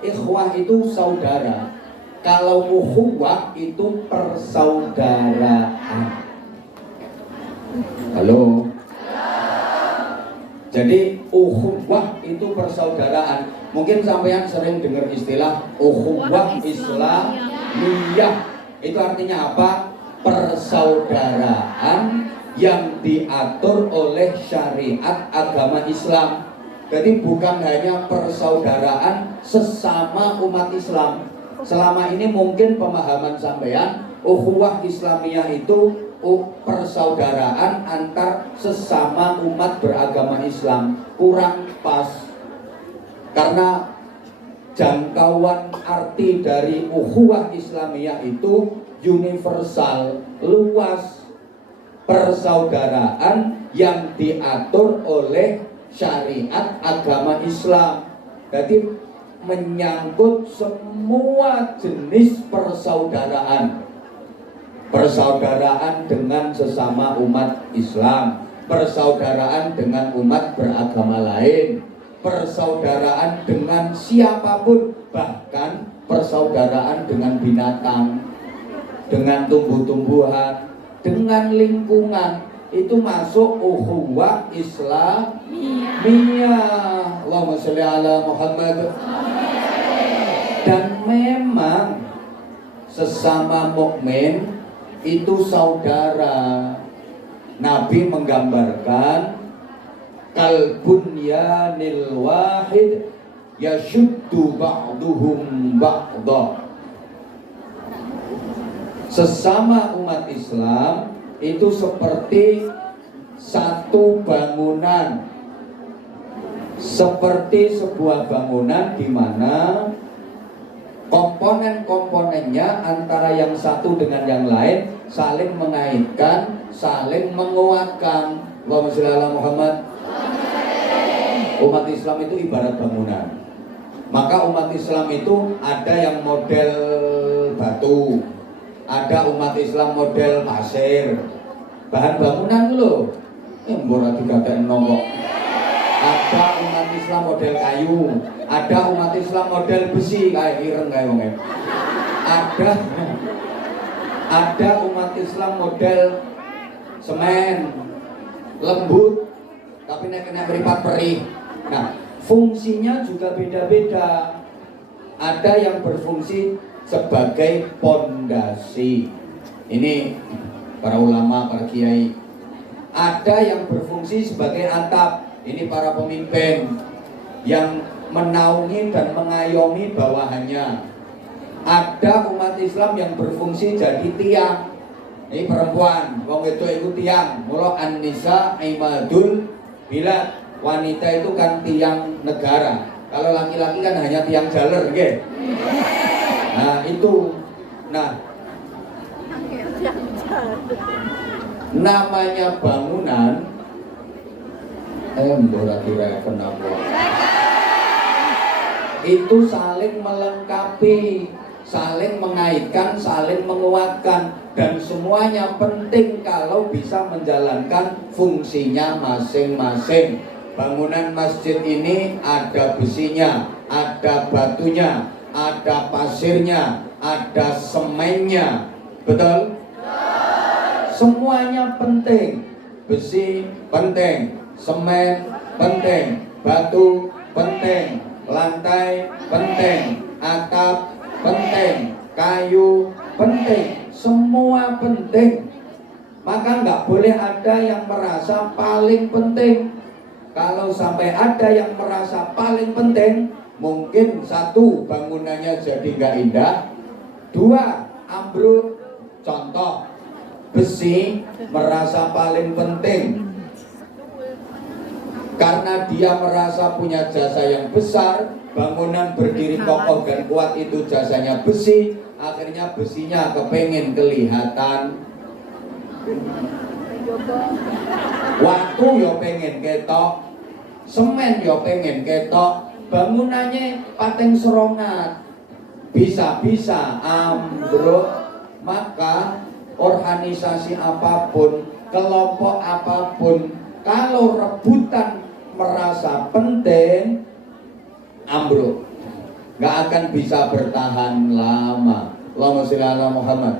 ikhwah itu saudara. Kalau ukhuwah itu persaudaraan. Halo. Jadi ukhuwah itu persaudaraan. Mungkin sampean sering dengar istilah ukhuwah Islamiyah. Itu artinya apa? Persaudaraan yang diatur oleh syariat agama Islam. Jadi bukan hanya persaudaraan sesama umat Islam. Selama ini mungkin pemahaman sampean ukhuwah Islamiyah itu persaudaraan antar sesama umat beragama Islam. Kurang pas. Karena jangkauan arti dari ukhuwah Islamiyah itu universal, luas. Persaudaraan yang diatur oleh syariat agama Islam. Jadi menyangkut semua jenis persaudaraan. Persaudaraan dengan sesama umat Islam, persaudaraan dengan umat beragama lain, persaudaraan dengan siapapun, bahkan persaudaraan dengan binatang, dengan tumbuh-tumbuhan, dengan lingkungan. Itu masuk ukhuwah Islamiyah. Allahumma sholli ala Muhammad. Dan memang sesama mukmin itu saudara. Nabi menggambarkan kalbunyanil wahid yashuddu ba'duhum ba'dah. Sesama umat Islam itu seperti satu bangunan, seperti sebuah bangunan di mana komponen-komponennya antara yang satu dengan yang lain saling mengaitkan, saling menguatkan. Allahumma sholli ala Muhammad. Umat Islam itu ibarat bangunan. Maka umat Islam itu ada yang model batu, ada umat Islam model pasir, bahan bangunan dulu. Mbora dikatakan nongok. Ada umat Islam model kayu, ada umat Islam model besi kayak ireng kayak wong. Ada umat Islam model semen, lembut, tapi nek beripat perih. Nah, fungsinya juga beda-beda. Ada yang berfungsi sebagai pondasi. Ini para ulama, para kiai. Ada yang berfungsi sebagai atap. Ini para pemimpin yang menaungi dan mengayomi bawahannya. Ada umat Islam yang berfungsi jadi tiang. Ini perempuan, wong itu tiang. Mula an-nisa imadul bilad. Wanita itu kan tiang negara. Kalau laki-laki kan hanya tiang jaler, nggih. Nah, itu. Nah, namanya bangunan itu saling melengkapi, saling mengaitkan, saling menguatkan, dan semuanya penting kalau bisa menjalankan fungsinya masing-masing. Bangunan masjid ini ada besinya, ada batunya, ada pasirnya, ada semennya. Betul? Semuanya penting. Besi penting, semen penting, batu penting, lantai penting, atap penting, kayu penting, semua penting. Maka nggak boleh ada yang merasa paling penting. Kalau sampai ada yang merasa paling penting, mungkin satu, bangunannya jadi nggak indah. Dua, ambruk. Contoh, besi merasa paling penting karena dia merasa punya jasa yang besar. Bangunan berdiri kokoh dan kuat itu jasanya besi. Akhirnya besinya kepengen kelihatan. Waktu yo pengen ketok, semen yo pengen ketok, bangunannya pating serongat, bisa-bisa ambruk. Maka organisasi apapun, kelompok apapun, kalau rebutan merasa penting, ambruk. nggak akan bisa bertahan lama. Allahumma sholli ala Muhammad.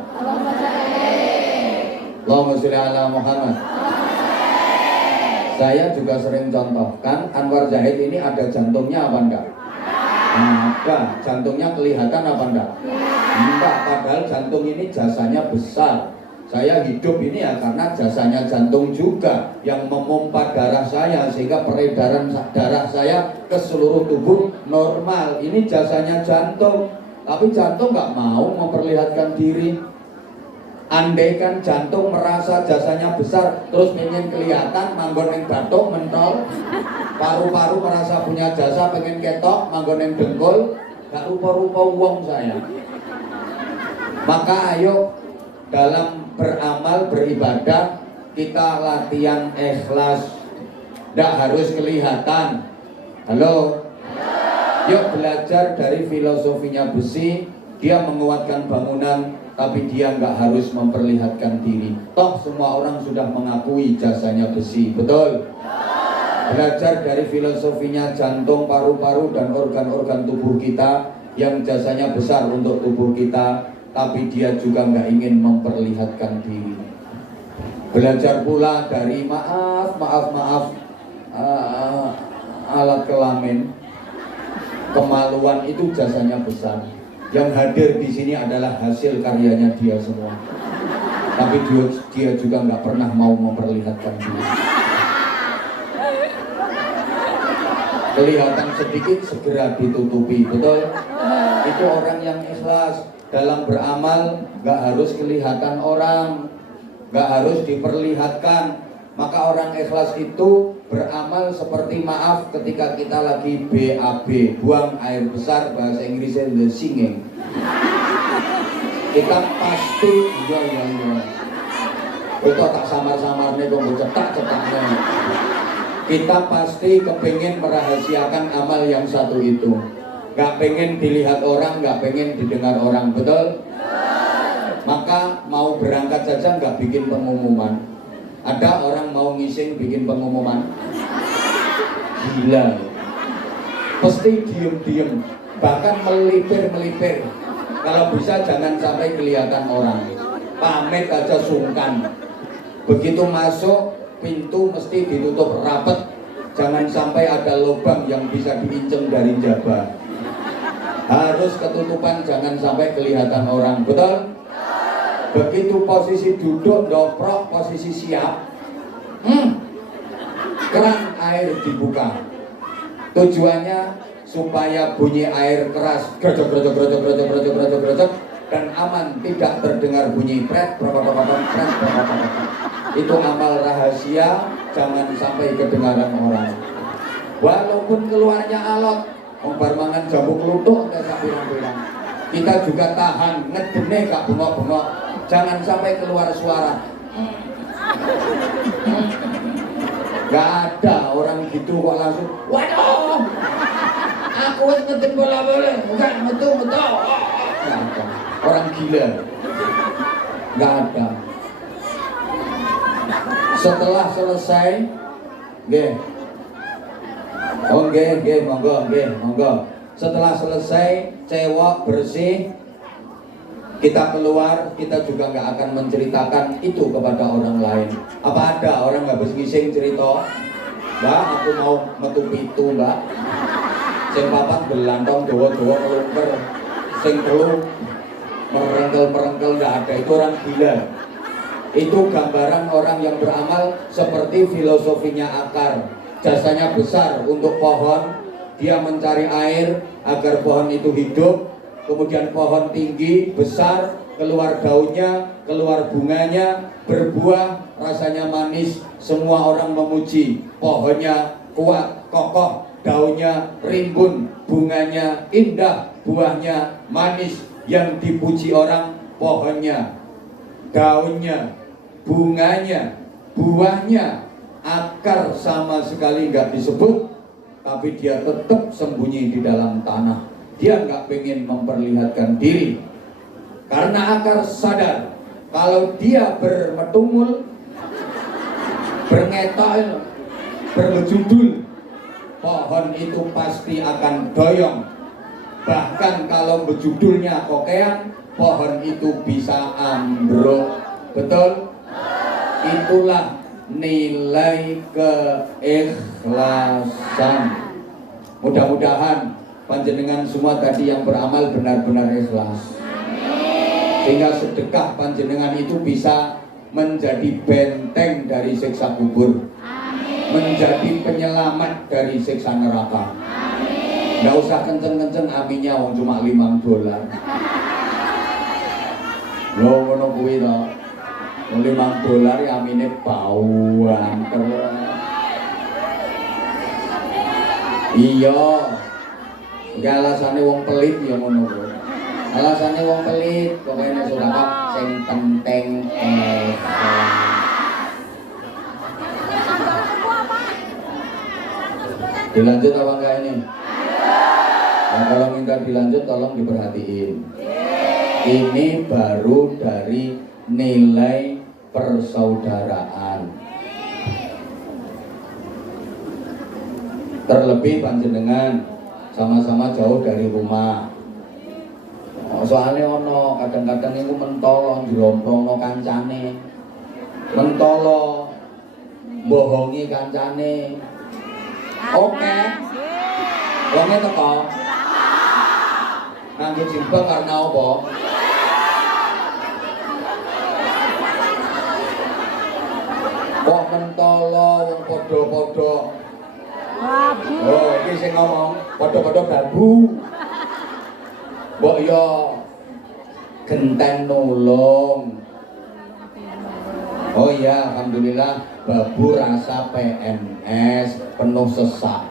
Allahumma sholli ala Muhammad. Saya juga sering contohkan, Anwar Zahid ini ada jantungnya apa enggak? Ada. Jantungnya kelihatan apa enggak? Enggak, padahal jantung ini jasanya besar. Saya hidup ini ya karena jasanya jantung juga yang memompa darah saya sehingga peredaran darah saya ke seluruh tubuh normal. Ini jasanya jantung, tapi jantung nggak mau memperlihatkan diri. Andaikan jantung merasa jasanya besar terus pengen kelihatan manggon yang batuk mentol, paru-paru merasa punya jasa pengen ketok manggon yang dengkul, gak rupa-rupa uang saya. Maka ayo dalam beramal beribadah kita latihan ikhlas, gak harus kelihatan. Halo, yuk belajar dari filosofinya besi. Dia menguatkan bangunan tapi dia nggak harus memperlihatkan diri. Toh semua orang sudah mengakui jasanya besi, betul? Belajar dari filosofinya jantung, paru-paru dan organ-organ tubuh kita yang jasanya besar untuk tubuh kita, tapi dia juga nggak ingin memperlihatkan diri. Belajar pula dari maaf alat kelamin, kemaluan itu jasanya besar. Yang hadir di sini adalah hasil karyanya dia semua. Tapi dia juga nggak pernah mau memperlihatkan diri. Kelihatan sedikit segera ditutupi, betul? Itu orang yang ikhlas. Dalam beramal nggak harus kelihatan orang, nggak harus diperlihatkan. Maka orang ikhlas itu beramal seperti maaf ketika kita lagi BAB, buang air besar, bahasa Inggrisnya the singing. Kita pasti ya. Itu tak samar-samarnya kok cetak-cetaknya. Kita pasti kepingin merahasiakan amal yang satu itu. Gak pengen dilihat orang, gak pengen didengar orang, betul? Maka mau berangkat saja gak bikin pengumuman. Ada orang mau ngising bikin pengumuman, gila. Pasti diem-diem, bahkan melipir. Kalau bisa jangan sampai kelihatan orang. Pamit aja sungkan. Begitu masuk, pintu mesti ditutup rapet. Jangan sampai ada lubang yang bisa diinceng dari jaba. Harus ketutupan, jangan sampai kelihatan orang, betul? Begitu posisi duduk, doprok, posisi siap, keran air dibuka. Tujuannya supaya bunyi air keras, grojok, dan aman, tidak terdengar bunyi pret. Itu amal rahasia, jangan sampai kedengaran orang. Walaupun keluarnya alot, bar mangan jambu kluthuk kayak pirang-pirang, kita juga tahan, ngedene gak bengok-bengok. Jangan sampai keluar suara. Gak ada orang gitu kok langsung, waduh, aku ngedin bola-bola, bukan metu. Gak ada. Orang gila. Gak ada. Setelah selesai, monggo. Setelah selesai, cewek bersih, kita keluar, kita juga nggak akan menceritakan itu kepada orang lain. Apa ada orang nggak ngising cerita, Mbak, aku mau metu pitu, Mbak. Sing papat belantong, dawa-dawa melungker, sing telu merengkel nggak ada. Itu orang gila. Itu gambaran orang yang beramal seperti filosofinya akar. Jasanya besar untuk pohon, dia mencari air agar pohon itu hidup. Kemudian pohon tinggi, besar, keluar daunnya, keluar bunganya, berbuah, rasanya manis, semua orang memuji. Pohonnya kuat, kokoh, daunnya rimbun, bunganya indah, buahnya manis. Yang dipuji orang, pohonnya, daunnya, bunganya, buahnya, akar sama sekali nggak disebut, tapi dia tetap sembunyi di dalam tanah. Dia nggak pengen memperlihatkan diri karena akar sadar kalau dia bermetungul, berngetol, berbejudul, pohon itu pasti akan doyong. Bahkan kalau berjudulnya kokean, pohon itu bisa ambruk. Betul? Itulah nilai keikhlasan. Mudah-mudahan panjenengan semua tadi yang beramal benar-benar ikhlas, sehingga sedekah panjenengan itu bisa menjadi benteng dari siksa kubur, menjadi penyelamat dari siksa neraka. Nggak usah kenceng-kenceng aminnya, wong cuma $5. Lo ngono kuwi to. $5 ya amine bauan terus. Iya. Iki alasane wong pelit ya ngono kuwi. Alasane wong pelit, pokoke nek Surakarta sing penting Dilanjut apa enggak ini? Nah, kalau minta dilanjut tolong diperhatiin. Ini baru dari nilai persaudaraan. Terlebih panjenengan sama-sama jauh dari rumah. Soalnya ono kadang-kadang itu mentolo dilompongno kancane, mentolo bohongi kancane. Oke, wongnya teko nganggo jilbab karena apa? Kok mentolo wong podo-podo. Oh, iki sing ngomong podo-podo babu. Mbok yo genten nulung. Oh iya, alhamdulillah babu rasa PNS penuh sesak.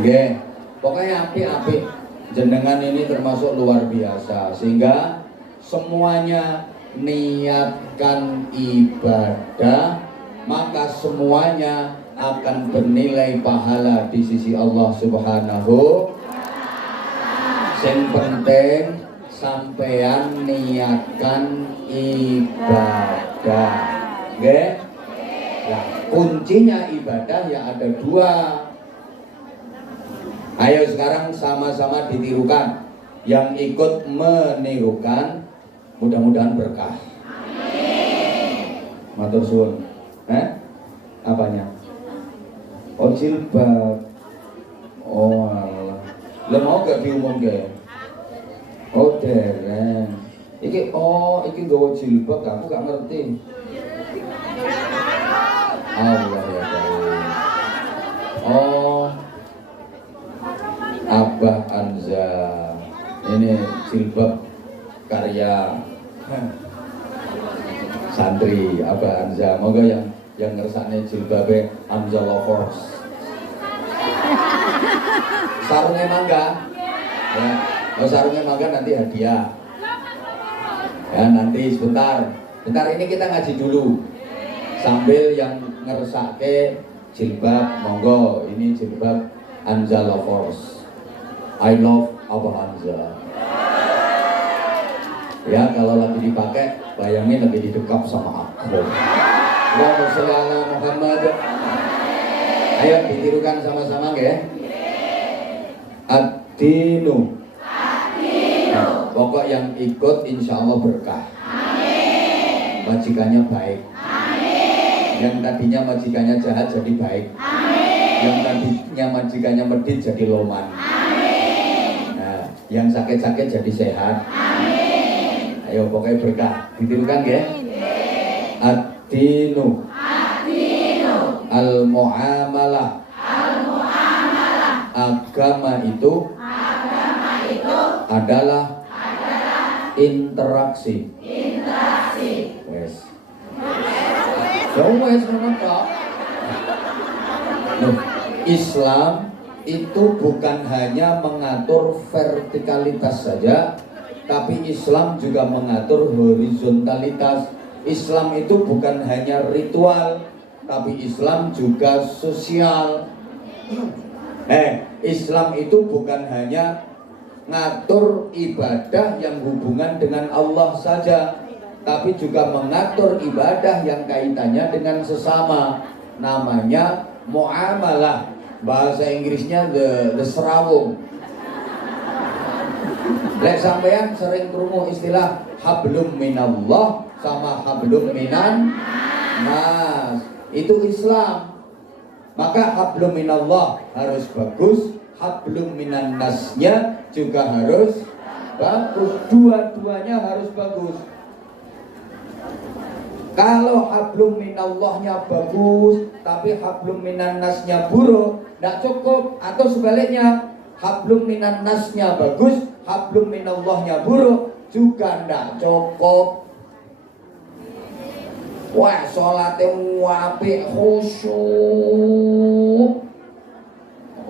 Nggih, pokoknya apik-apik. Jenengan ini termasuk luar biasa, sehingga semuanya niatkan ibadah, maka semuanya akan bernilai pahala di sisi Allah Subhanahu. Yang penting sampean niatkan ibadah. Nggih? Nah, kuncinya ibadah ya ada dua. Ayo sekarang sama-sama ditirukan. Yang ikut menirukan mudah-mudahan berkah. Amin. Matur suwun. Apanya? Oh, jilbab. Oh alah. Lah mau gak diumumke? Oh dereng. Iki nggawa jilbab, aku gak ngerti. Allah ya Allah. Oh, Abah Anza. Ini jilbab karya santri Abah Anza. Moga yang ngersane jilbabe Anza Lovers. Sarungnya mangga. Ya, kalau sarungnya mangga nanti hadiah. Ya, nanti sebentar ini kita ngaji dulu. Sambil yang ngersake jilbab, monggo ini jilbab Anza Lovers. I love Abah Anza. Ya, kalau lagi dipakai, bayangin lagi didekap sama aku. Allahumma sholli ala Muhammad. Ayo ditirukan sama-sama ya. Ad-dinu. Nah, pokok yang ikut insya Allah berkah. Amin. Majikannya baik. Amin. Yang tadinya majikannya jahat jadi baik. Amin. Yang tadinya majikannya medit jadi loman. Amin. Nah, yang sakit-sakit jadi sehat. Amin. Ayo pokoknya berkah. Ditirukan ya. Ad-dinu. Ad-dinu. Al-mu'amalah. Agama itu adalah interaksi. Wes. Wes menapa? Islam itu bukan hanya mengatur vertikalitas saja, tapi Islam juga mengatur horizontalitas. Islam itu bukan hanya ritual, tapi Islam juga sosial. Islam itu bukan hanya ngatur ibadah yang hubungan dengan Allah saja, tapi juga mengatur ibadah yang kaitannya dengan sesama. Namanya muamalah. Bahasa Inggrisnya the serawung. Lek sampean sering krungu istilah hablum minallah sama hablum minan nas, itu Islam. Maka hablum minallah harus bagus, hablum minan nasnya juga harus bagus. Dua-duanya harus bagus. Kalau hablum minallahnya bagus tapi hablum minan nasnya buruk, tidak cukup. Atau sebaliknya, hablum minan nasnya bagus, hablum minallahnya buruk, juga tidak cukup. Wah, sholatnya apik khusyuk.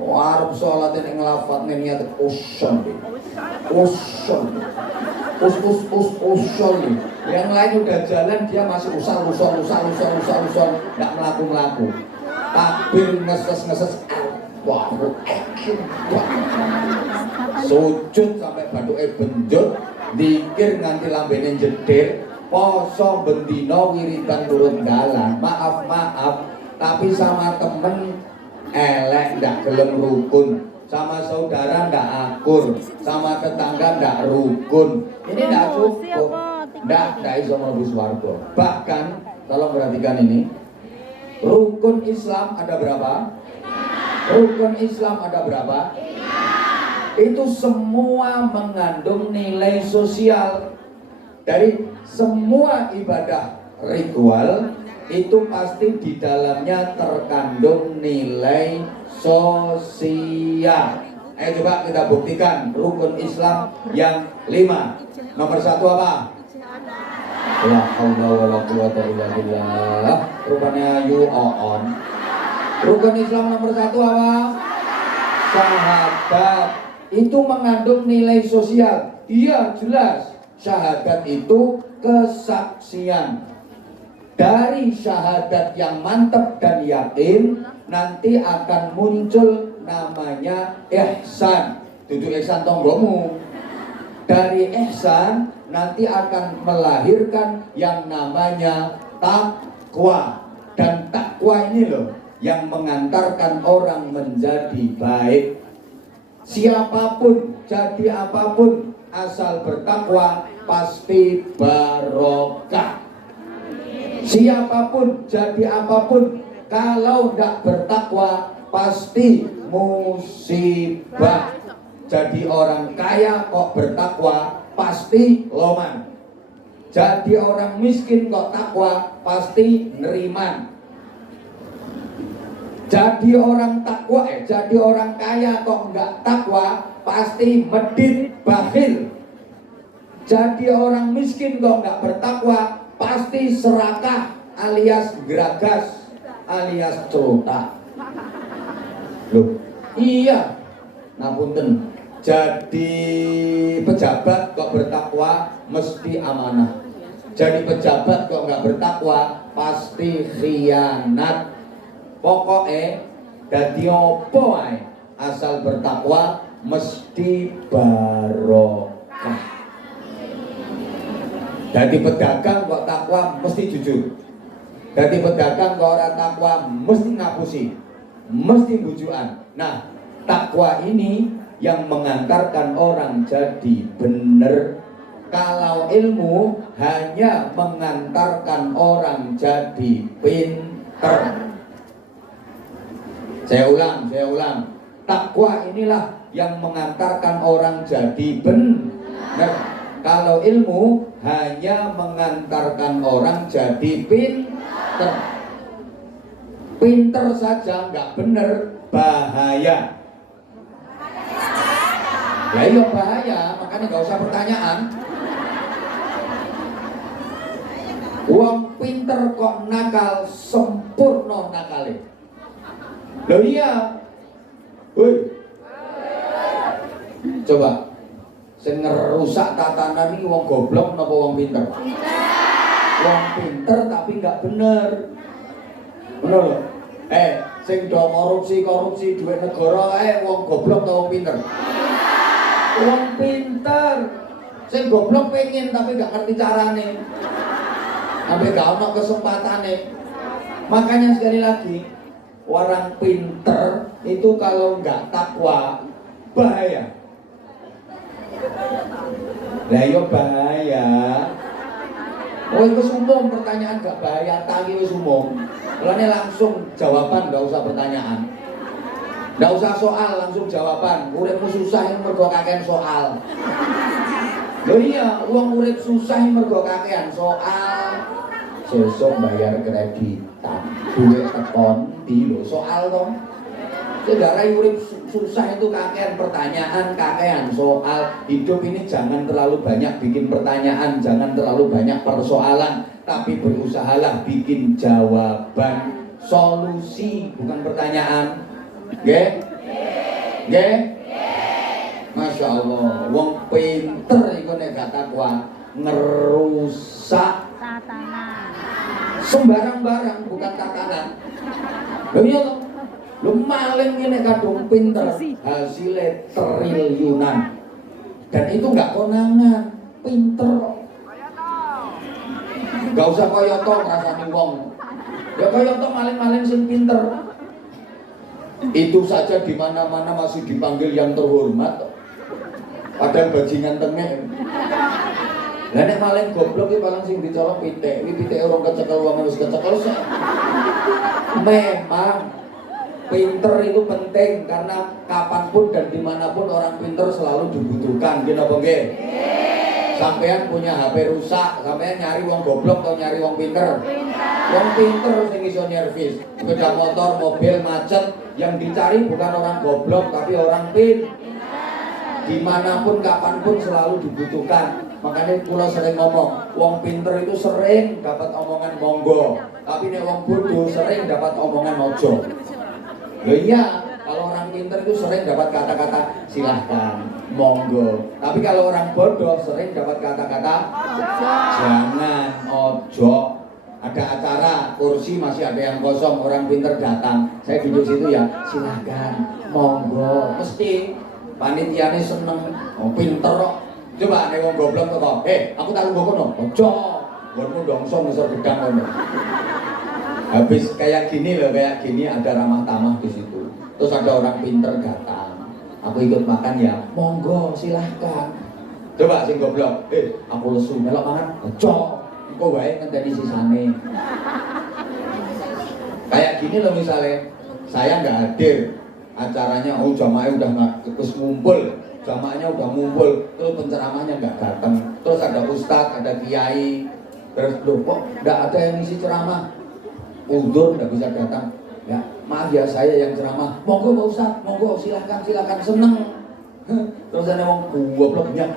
Arep sholatnya ngelafadznya niat khusyuk. Usul. Yang lain udah jalan, dia masih usal, nggak melaku. Takbir ngeses, Allahu Akbar. Sujud sampai baduke benjut, dikir nganti lambene jedir, poso bendino wiridan turun dalan. Maaf, tapi sama temen elek ndak gelem rukun, sama saudara ndak akur, sama tetangga ndak rukun. Ini ndak cukup, ndak iso mlebu swarga. Bahkan tolong perhatikan ini, rukun Islam ada berapa? Rukun Islam ada berapa? Itu semua mengandung nilai sosial. Dari semua ibadah ritual itu pasti di dalamnya terkandung nilai sosial. Coba kita buktikan rukun Islam yang 5. Nomor 1 apa? La haula wala quwata illa billah. Rupanya you on. Rukun Islam nomor 1 apa? Syahadat. Itu mengandung nilai sosial. Iya, jelas. Syahadat itu kesaksian. Dari syahadat yang mantap dan yakin, nanti akan muncul namanya ihsan. Duduk ihsan tonggomu. Dari ihsan nanti akan melahirkan yang namanya takwa. Dan takwa ini loh yang mengantarkan orang menjadi baik. Siapapun, jadi apapun, asal bertakwa pasti barokah. Siapapun, jadi apapun, kalau tidak bertakwa pasti musibah. Jadi orang kaya kok bertakwa pasti loman. Jadi orang miskin kok takwa pasti neriman. Jadi orang takwa, jadi orang kaya kok enggak takwa pasti medit bakhil. Jadi orang miskin kok enggak bertakwa pasti serakah alias geragas alias cerotak. Loh, iya. Ngapunten. Jadi pejabat kok bertakwa mesti amanah. Jadi pejabat kok enggak bertakwa pasti khianat. Pokoknya dadi opo ae asal bertakwa mesti barokah. Dadi pedagang kok takwa mesti jujur. Dadi pedagang kok ora takwa mesti ngapusi, mesti bujukan. Nah, takwa ini yang mengantarkan orang jadi benar. Kalau ilmu hanya mengantarkan orang jadi pinter. Saya ulang. Takwa inilah yang mengantarkan orang jadi benar. Kalau ilmu hanya mengantarkan orang jadi pinter. Pinter saja nggak benar, bahaya. Ya iya bahaya, makanya nggak usah pertanyaan. Wong pinter kok nakal, sempurna nakale. Loh iya. Woi. Coba. Sing ngerusak tatanan ini wong goblok napa wong pinter? Wong pinter tapi nggak bener. Bener loh. Sing do korupsi duit negara wong goblok atau wong pinter? Wong pinter. Sing goblok pengen tapi nggak ngerti carane. Sampai gak ono kesempatane. Makanya sekali lagi, orang pinter itu kalau nggak takwa bahaya. Lah yo bahaya. Oh itu umum pertanyaan gak bahaya, tadi wis umum. Mulane langsung jawaban, nggak usah pertanyaan. Nggak usah soal, langsung jawaban. Uripmu susah yang mergo kakean soal. Loh iya, uang urip susah yang mergo kakean soal. Sesuk bayar kreditan, duit tekon di lo soal dong. Saudara urip susah itu kakean pertanyaan, kakean soal. Hidup ini jangan terlalu banyak bikin pertanyaan, jangan terlalu banyak persoalan, tapi berusahalah bikin jawaban, solusi, bukan pertanyaan. Nggih? Nggih? Masya Allah, wong pinter iku nek gak takwa ngerusak tatanan. Sembarang barang bukan tatanan. Lho iya toh? Lho maling ini kadung pinter hasilnya triliunan. Dan itu enggak konangan, pinter. Gak usah kaya to ngrasani wong. Ya kaya to maling-maling sing pinter. Itu saja di mana-mana masih dipanggil yang terhormat. Padahal bajingan tengek. Lah nek maling goblok iki paling sing dicolok pitik. Iki pitike urung kecekel wong wis kecekel sik. Memang pinter itu penting karena kapanpun dan dimanapun orang pinter selalu dibutuhkan. Gini apa nggih? Sampean punya HP rusak, sampean nyari wong goblok atau nyari wong pinter? Wong pinter sing iso nyervis. Sepeda motor, mobil macet, yang dicari bukan orang goblok tapi orang pinter. Dimanapun, kapanpun selalu dibutuhkan. Makanya kula sering ngomong, wong pinter itu sering dapat omongan monggo, tapi nek wong bodoh sering dapat omongan ojo. Loh iya, kalau orang pinter itu sering dapat kata-kata silahkan, monggo. Tapi kalau orang bodoh sering dapat kata-kata jangan, ojo. Ada acara, kursi masih ada yang kosong, orang pinter datang, saya duduk situ ya, silahkan, monggo. Mesti panitiane seneng, oh pinter kok. Coba nek wong goblok kok, aku tak lungguh kono. Ojo, nggonmu dongsong ngisor gedang kono. Habis kayak gini loh, kayak gini ada ramah tamah di situ. Terus ada orang pinter datang, aku ikut makan ya, monggo silahkan. Coba sing goblok, aku lesu melok mangan. Ojo, engko wae ngenteni sisane. Kayak gini loh misalnya, saya nggak hadir, acaranya jamaahnya udah nggak terus ngumpul, jamaahnya udah ngumpul, terus penceramahnya nggak datang, terus ada ustadz, ada kiai, terus loh kok nggak ada yang ngisi ceramah, undur nggak bisa datang, ya maaf ya saya yang ceramah, monggo Pak Ustadz, monggo silakan seneng. Terus ada wong goblok nyak,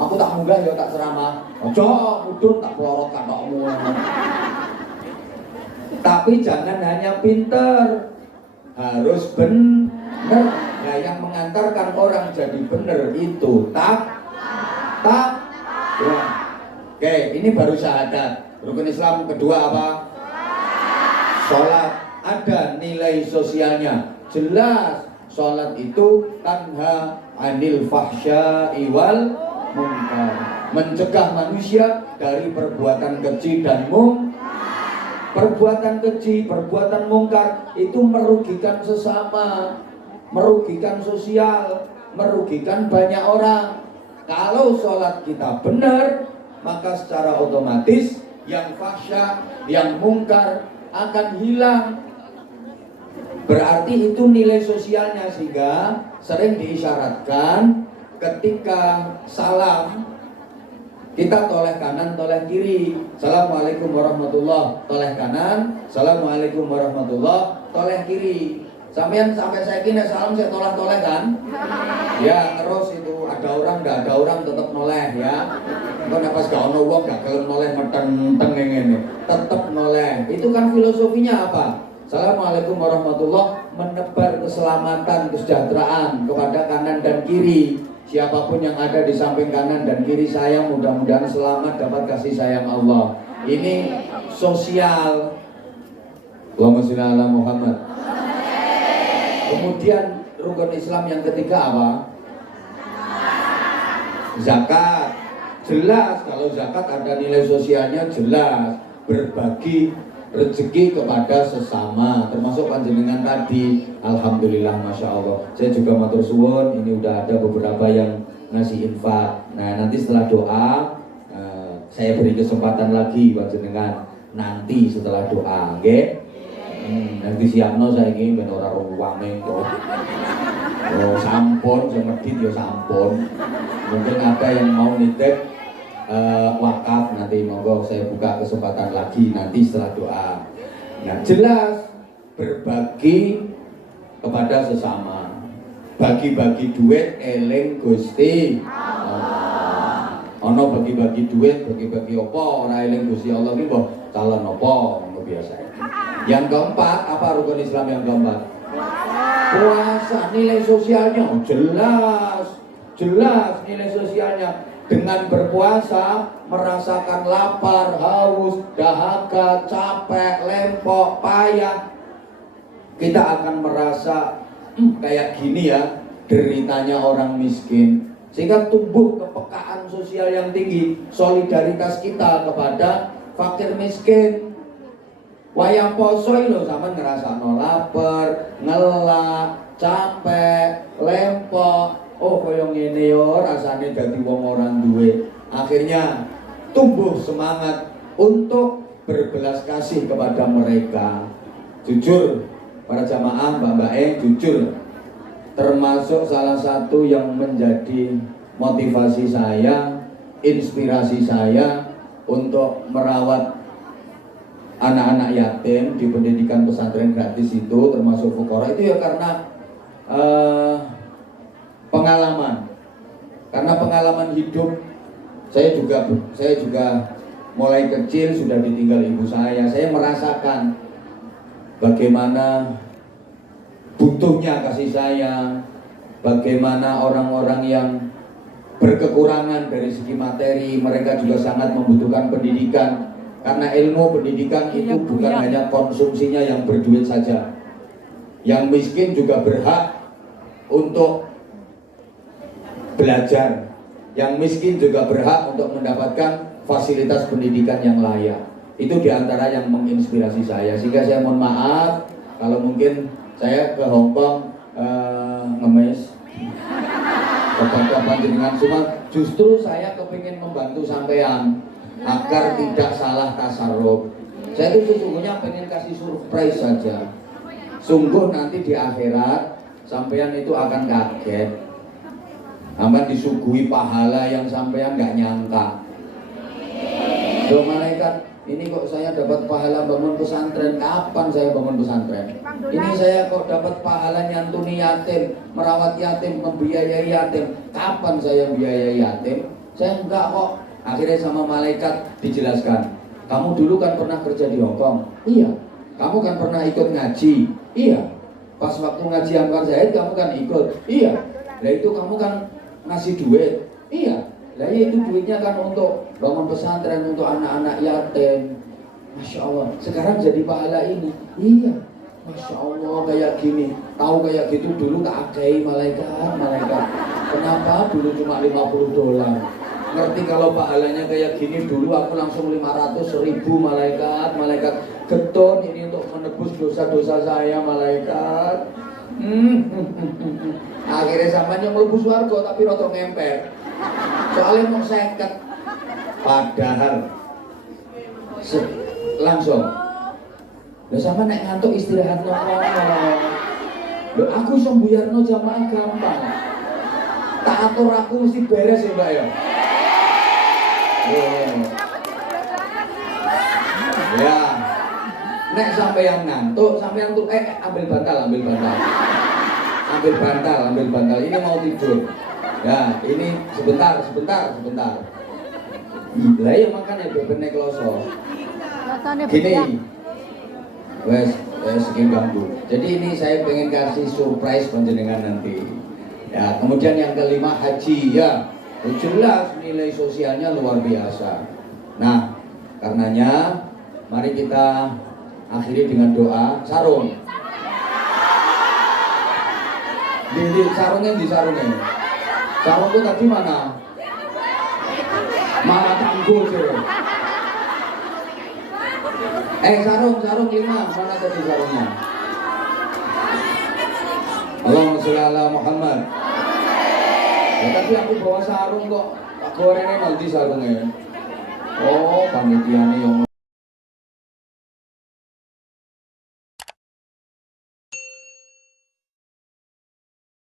aku tak munggah ya tak ceramah, ojo mudun tak pelorot katokmu. Tapi jangan hanya pinter, harus benar. Nah, yang mengantarkan orang jadi benar itu tak. Ya. Oke, ini baru syahadat. Rukun Islam kedua apa? Sholat. Ada nilai sosialnya. Jelas, sholat itu tanha anil fahsya'i wal munkar. Mencegah manusia dari perbuatan keji dan perbuatan keji, perbuatan mungkar itu merugikan sesama, merugikan sosial, merugikan banyak orang. Kalau sholat kita benar, maka secara otomatis yang fahsya, yang mungkar akan hilang. Berarti itu nilai sosialnya, sehingga sering diisyaratkan ketika salam kita toleh kanan, toleh kiri. Assalamualaikum warahmatullah, toleh kanan. Assalamualaikum warahmatullah, toleh kiri. Sampai saya kini salam saya toleh kan? Ya terus itu ada orang, nggak ada orang tetap noleh ya. Kalau pas gak ono wong gak gelem noleh meteng ngene, tetap noleh. Itu kan filosofinya apa? Assalamualaikum warahmatullah, menebar keselamatan, kesejahteraan kepada kanan dan kiri. Siapapun yang ada di samping kanan dan kiri saya, mudah-mudahan selamat dapat kasih sayang Allah. Ini sosial. Allahumma sholli ala Muhammad. Kemudian rukun Islam yang ketiga apa? Zakat. Jelas kalau zakat ada nilai sosialnya, jelas. Berbagi rezeki kepada sesama, termasuk panjenengan tadi. Alhamdulillah, masya Allah. Saya juga matur suwun, ini udah ada beberapa yang ngasih infak. Nah, nanti setelah doa saya beri kesempatan lagi panjenengan nanti setelah doa, oke? Nanti siapno saya ingin ben ora ruwame kok. Oh, sampun, saya medit ya sampun. Mungkin ada yang mau nitip wakaf, nanti monggo saya buka kesempatan lagi nanti setelah doa. Nah, jelas berbagi kepada sesama. Bagi-bagi duit eling Gusti Allah. Ono bagi-bagi duit, bagi-bagi apa ora eling Gusti Allah ki mbah calon apa ngono biasa. Yang keempat, apa rukun Islam yang keempat? Puasa. Nilai sosialnya jelas nilai sosialnya. Dengan berpuasa merasakan lapar, haus, dahaga, capek, lempok, payah, kita akan merasa kayak gini ya deritanya orang miskin, sehingga tumbuh kepekaan sosial yang tinggi, solidaritas kita kepada fakir miskin. Wayang poso lho sampean ngrasakno lapar, ngelak, capek, lempok. Oh kaya ngene yo rasane dadi wong orang duwe. Akhirnya tumbuh semangat untuk berbelas kasih kepada mereka. Jujur, para jamaah, mbak-mbak jujur, termasuk salah satu yang menjadi motivasi saya, inspirasi saya untuk merawat anak-anak yatim di pendidikan pesantren gratis itu, termasuk Fukara, itu ya karena pengalaman hidup. Saya juga mulai kecil sudah ditinggal ibu saya. Saya merasakan bagaimana butuhnya kasih sayang, bagaimana orang-orang yang berkekurangan dari segi materi, mereka juga sangat membutuhkan pendidikan. Karena ilmu pendidikan itu bukan hanya konsumsinya yang berduit saja. Yang miskin juga berhak untuk belajar. Yang miskin juga berhak untuk mendapatkan fasilitas pendidikan yang layak. Itu diantara yang menginspirasi saya. Sehingga saya mohon maaf kalau mungkin saya ke Hongkong ngemis kepada panjenengan, cuma justru saya kepingin membantu sampean agar tidak salah tasarruf. Saya itu sesungguhnya pengen kasih surprise saja. Sungguh nanti di akhirat sampean itu akan kaget. Sampean disuguhi pahala yang sampean nggak nyangka. Loh malaikat, ini kok saya dapat pahala bangun pesantren? Kapan saya bangun pesantren? Ini saya kok dapat pahala nyantuni yatim, merawat yatim, membiayai yatim. Kapan saya membiayai yatim? Saya enggak kok. Akhirnya sama malaikat dijelaskan, kamu dulu kan pernah kerja di Hongkong? Iya. Kamu kan pernah ikut ngaji? Iya. Pas waktu ngaji Anwar Zaid kamu kan ikut? Iya. Nah itu kamu kan ngasih duit? Iya. Nah itu duitnya kan untuk bangun pesantren, untuk anak-anak yatim. Masya Allah, sekarang jadi pahala ini. Iya. Masya Allah, kayak gini. Tahu kayak gitu dulu tak agai malaikat. Kenapa dulu cuma $50? Ngerti kalau pahalanya kayak gini dulu aku langsung 500.000 malaikat. Getun ini untuk menebus dosa-dosa saya malaikat. Akhirnya sampai yang mlebu swarga tapi rada ngemper. Soalnya mau 50. Padahal langsung. Lah sama nek ngantuk istirahat ngono. Lho aku iso mbuyarno jamaah gampang. Tak atur aku mesti beres ya, Mbak ya. Ya, nek sampai yang ngantuk, sampai yang tuh, ambil bantal. Ini mau tidur. Ya, ini sebentar. Lah ya makanya bebene kloso. Gini. Wes ganggu. Jadi ini saya pengen kasih surprise panjenengan nanti. Ya, kemudian yang kelima haji ya. Jelas nilai sosialnya luar biasa. Nah, karenanya mari kita akhiri dengan doa sarung. Di sarungnya. Sarungku tadi mana? Mana tangguh sih. Sarung 5, mana tadi sarungnya? Allahumma sholli ala Muhammad. Ya, tapi aku bawa sarung kok. Tak gorengnya nanti sarungnya. Oh, panitiane yang